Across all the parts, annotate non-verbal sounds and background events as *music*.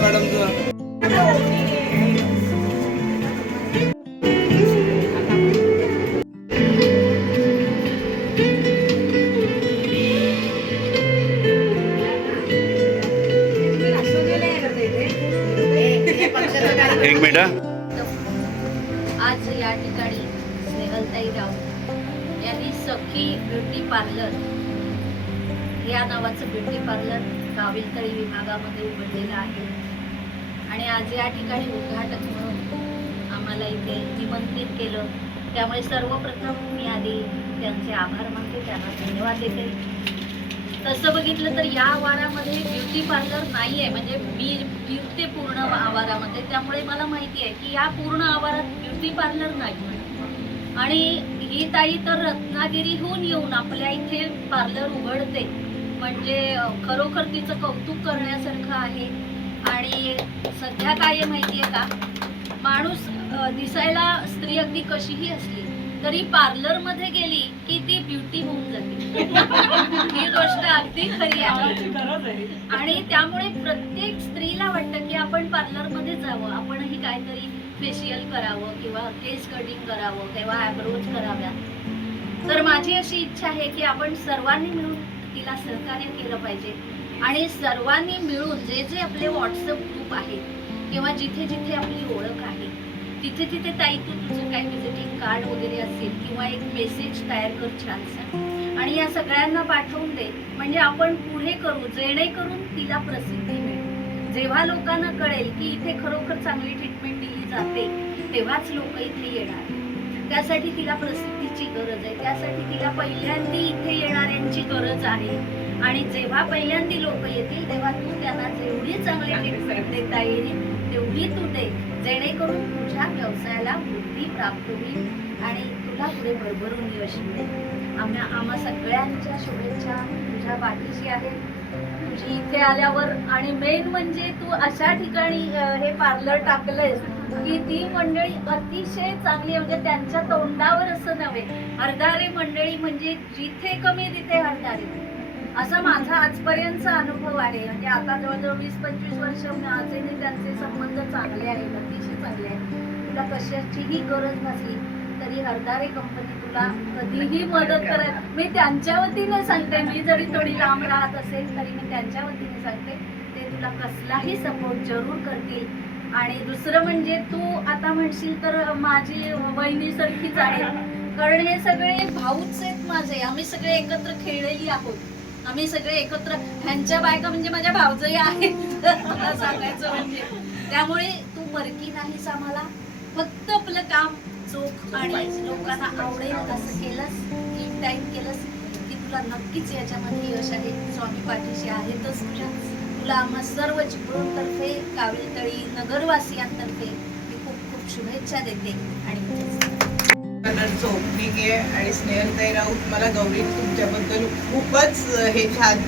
मॅडमचं एक मिनिट. आज या ठिकाणी स्नेहलताई राव यांनी सखी ब्युटी पार्लर या नावाचं ब्युटी पार्लर काविलतळी विभागामध्ये उघडलेलं आहे आणि आज या ठिकाणी उद्घाटक म्हणून आम्हाला इथे निमंत्रित केलं. त्यामुळे सर्वप्रथम मी आधी त्यांचे आभार मानते त्यांना धन्यवाद देते. तसं बघितलं तर या आवारामध्ये ब्युटी पार्लर नाही आहे म्हणजे मी फिरते पूर्ण आवारामध्ये त्यामुळे मला माहिती आहे की या पूर्ण आवारात ब्युटी पार्लर नाही. आणि ही ताई तर रत्नागिरीहून येऊन आपल्या इथे पार्लर उघडते. म्हणजे खरोखर तिचं कौतुक करण्यासारखं आहे. आणि सध्या काय आहे माहिती आहे का? माणूस दिसायला स्त्री अगदी कशीही असली तरी पार्लरमध्ये गेली की ती ब्युटी होऊन जाते. *laughs* ही गोष्ट अगदी खरी आहे. आणि त्यामुळे प्रत्येक स्त्रीला वाटतं की आपण पार्लरमध्ये जावं आपणही काहीतरी फेशियल करावं किंवा केस कटिंग करावं किंवा आयब्रोज कराव्या तर माझी अशी इच्छा आहे की आपण सर्वांनी मिळून तिला सहकार्य केलं पाहिजे. आणि सर्वांनी मिळून जे जे आपले व्हॉट्सअप ग्रुप आहेत किंवा जिथे जिथे आपली ओळख आहे तिथे तिथे ताई तू तुझं काही व्हिजिटिंग कार्ड वगैरे असेल किंवा एक मेसेज तयार कर छानसा. आणि या सगळ्यांना पाठवून दे. म्हणजे आपण पुढे करू जेणेकरून तिला प्रसिद्धी मिळेल. जेव्हा लोकांना कळेल की इथे खरोखर चांगली ट्रीटमेंट दिली जाते तेव्हाच लोक इथे येणार. त्यासाठी तिला प्रसिद्धीची गरज आहे. त्यासाठी तिला पहिल्यांदा इथे येणाऱ्यांची गरज आहे. आणि जेव्हा पहिल्यांदी लोक येतील तेव्हा तू त्यांना जेवढी चांगली ट्रीटमेंट देता येईल तेवढी तू दे जेणेकरून तुझ्या व्यवसायाला वृद्धी प्राप्त होईल आणि तुला पुढे भरभरून यश मिळेल. आम्हा आम्हा सगळ्यांच्या शुभेच्छा तुझ्या पाठीशी आहे तुझी इथे आल्यावर आणि मेन म्हणजे तू अशा ठिकाणी हे पार्लर टाकलंयस की ती मंडळी अतिशय चांगली म्हणजे त्यांच्या तोंडावर असं नव्हे. हरदारे मंडळी म्हणजे जिथे कमी तिथे हरदारे असा माझा आजपर्यंतचा अनुभव आहे. म्हणजे आता जवळजवळ वीस पंचवीस वर्ष आजही त्यांचे संबंध चांगले आहेत अतिशय चांगले आहेत. तुला कशाचीही गरज नसली तरी हरदारे कंपनी तुला कधीही मदत करेल मी त्यांच्या वतीने सांगते मी जरी थोडी लांब राहत असेल तरी मी त्यांच्या वतीने सांगते ते तुला कसलाही सपोर्ट जरूर करतील. आणि दुसरं म्हणजे तू आता म्हणशील तर माझी वहिनीसारखीच आहे. कारण हे सगळे भाऊच आहेत माझे. आम्ही सगळे एकत्र खेळलेली आहोत. आम्ही सगळे एकत्र ह्यांच्या बायका म्हणजे माझ्या भावजही आहेत. मला सांगायचं म्हणजे. त्यामुळे तू परकी नाहीस आम्हाला. फक्त आपलं काम चोख आणि लोकांना आवडेल असं केलंस नीट टाईम केलंस की तुला नक्कीच याच्यामध्ये यश आहे. स्वामी पाठीशी आहेतच तुझ्या. तुला आम्हा सर्व चिपळूणतर्फे काविलतळी नगरवासियांतर्फे मी खूप खूप शुभेच्छा देते. आणि कलरचं ओपनिंग आहे आणि स्नेहलताई राऊत मला गौरी तुमच्याबद्दल खूपच हे छान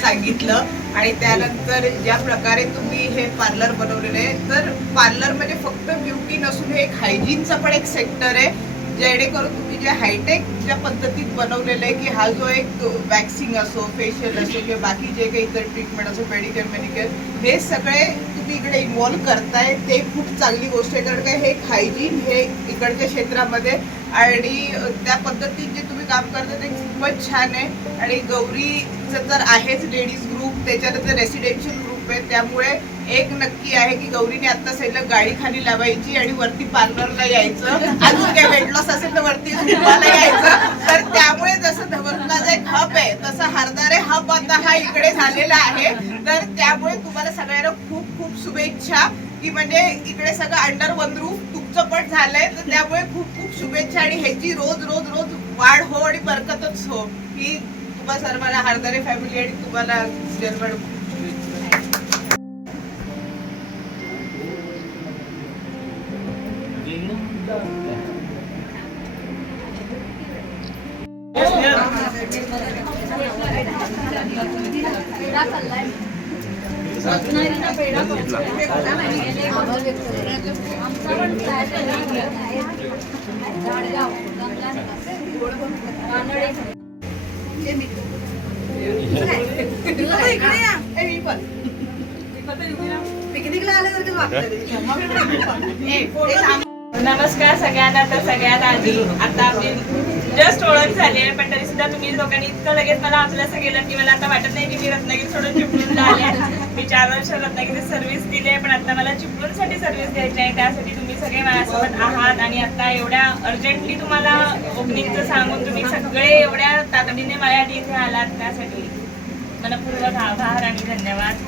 सांगितलं. आणि त्यानंतर ज्या प्रकारे तुम्ही हे पार्लर बनवलेलं आहे तर पार्लर म्हणजे फक्त ब्युटी नसून हे एक हायजीनचा पण एक सेक्टर आहे जेणेकरून तुम्ही जे हायटेक ज्या पद्धतीत बनवलेलं आहे की हा जो एक वॅक्सिंग असो फेशियल असो किंवा बाकी जे काही इतर ट्रीटमेंट असो मेडिकल मेडिकल हे सगळे तुम्ही इकडे इन्व्हॉल्व करताय ते खूप चांगली गोष्ट आहे. कारण काय हे हायजीन हे इकडच्या क्षेत्रामध्ये आणि त्या पद्धतीत जे तुम्ही काम करता ते खूपच छान आहे. आणि गौरीचं तर आहेच लेडीज ग्रुप त्याच्यानंतर रेसिडेन्शियल ग्रुप आहे. त्यामुळे एक नक्की आहे की गौरीने आता सैल गाडी खाली लावायची आणि वरती पार्लरला यायचं. अजून काय वेट लॉस असेल तर वरती झुंबाला यायचं. तर त्यामुळे जसं धबधबाचा एक हब आहे तसं हरदारे हब आता हा इकडे झालेला आहे तर त्यामुळे तुम्हाला सगळ्यांना खूप खूप शुभेच्छा की म्हणजे इकडे सगळं अंडर वन रूफ तुमचं पण झालंय. तर त्यामुळे खूप खूप शुभेच्छा आणि ह्याची रोज रोज रोज वाढ हो आणि बरकतच हो. ही तुम्हा सर्वांना हरदारे फॅमिली आणि तुम्हाला जन्मड खूप नमस्कार सगळ्यांना तर सगळ्यात आधी आता आपली जस्ट ओळख झाली आहे पण तरी सुद्धा तुम्ही लोकांनी इतकं लगेच मला आपल्याचं गेलं की मला आता वाटत नाही की मी रत्नागिरी सोडून चिपळून आले मी चार वर्ष रत्नागिरी सर्व्हिस दिली आहे पण आता मला चिपळूणसाठी सर्व्हिस द्यायची आहे. त्यासाठी तुम्ही सगळे माझ्यासोबत आहात आणि आता एवढ्या अर्जंटली तुम्हाला ओपनिंगचं सांगून तुम्ही सगळे एवढ्या तातडीने माझ्या इथे आलात त्यासाठी मनपूर्वक आभार आणि धन्यवाद.